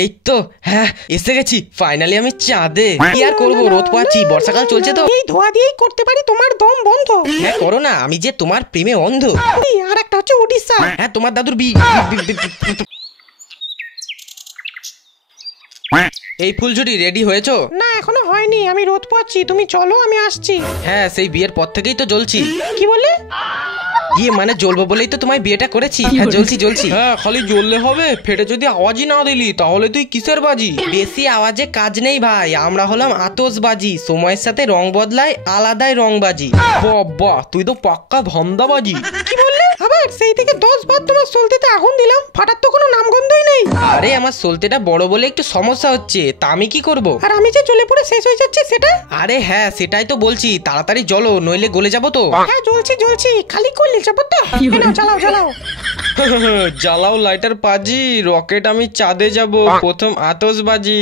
এই তো হ্যাঁ এসে গেছি ফাইনালি আমি চাঁদে। কি আর করবো, রোদ পাচ্ছি, বর্ষাকাল চলছে তো। এই ধোয়া দিয়েই করতে পারি তোমার দম বন্ধ। হ্যাঁ করো না, আমি যে তোমার প্রেমে অন্ধ। আর একটা হচ্ছে উড়িষ্যা। হ্যাঁ তোমার দাদুর এই ফুলঝুরি রেডি হয়েছো? না এখনো হয়নি, আমি রোদ পাচ্ছি, তুমি চলো আমি আসছি। হ্যাঁ সেই বিয়ের পর থেকেই তো জ্বলছি। কি বলে? ইয়ে মানে জ্বলবো বলেই তো তোমায় বিয়েটা করেছি। হ্যাঁ জ্বলছি। হ্যাঁ খালি জ্বললে হবে, ফেটে যদি আওয়াজই না দিলি তাহলে তুই কিসের বাজি? বেশি আওয়াজে কাজ নেই ভাই, আমরা হলাম আতশবাজি, সময়ের সাথে রং বদলায় আলাদাই রংবাজি। বাবা তুই তো পাক্কা ধান্দাবাজি। কি বললে? আবার সেই থেকে 10 বার তোমার সলতেতে আগুন দিলাম, ফাটার তো কোনো নামগন্ধই নেই। আরে আমার সলতেটা বড় বলে একটু সমস্যা হচ্ছে, তা আমি কি করব? আর আমি যে জ্বলে পড়ে শেষ হয়ে যাচ্ছে সেটা। আরে হ্যাঁ সেটাই তো বলছি, তাড়াতাড়ি জ্বলো নইলে গলে যাবো তো। হ্যাঁ জ্বলছি, খালি করলে যাবো তো। জ্বালাও জ্বালাও লাইটার পাজি, রকেট আমি চাঁদে যাব, প্রথম আতশবাজি।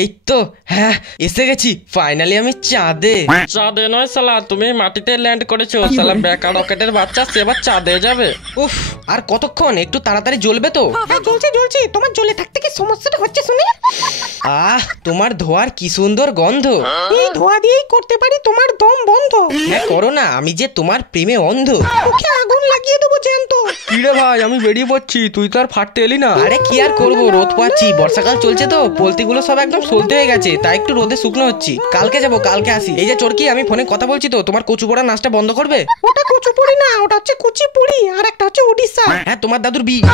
এই তো হ্যাঁ এসে গেছি ফাইনালি আমি চাঁদে। চাঁদে নয় শালা, তুমি মাটিতে ল্যান্ড করেছো শালা, বেকা রকেটের বাচ্চা, সেবার চাঁদে যাবে। উফ আর কতক্ষণ, একটু তাড়াতাড়ি জ্বলবে তো। হ্যাঁ জ্বলছি, তোমার জ্বলে থাকতে কি সমস্যাটা হচ্ছে শুনি? তোমার ধোয়ার কি সুন্দর গন্ধ। এই ধোয়া দিয়েই করতে পারি তোমার দম বন্ধ। হ্যাঁ করো না, আমি যে তোমার প্রেমে অন্ধ। ওকে আগুন লাগিয়ে দেবো জ্যান্ত। কিরে ভাই আমি বেরিয়ে পড়ছি, তুই তো আর ফাটতে এলি না। আরে কি আর করবো, রোদ পাচ্ছি, বর্ষাকাল চলছে তো, পলতিগুলো সব একদম সলতে হয়ে গেছে, তাই একটু রোদে শুকনো হচ্ছি। কালকে যাবো, কালকে আসি। এই যে চোরকি, আমি ফোনে কথা বলছি তো, তোমার কচু পোড়া নাচটা বন্ধ করবে? ওটা কচুপুরি না, ওটা হচ্ছে কুচিপুরি, আর একটা হচ্ছে উড়িষ্যা। হ্যাঁ তোমার দাদুর বিকাশ।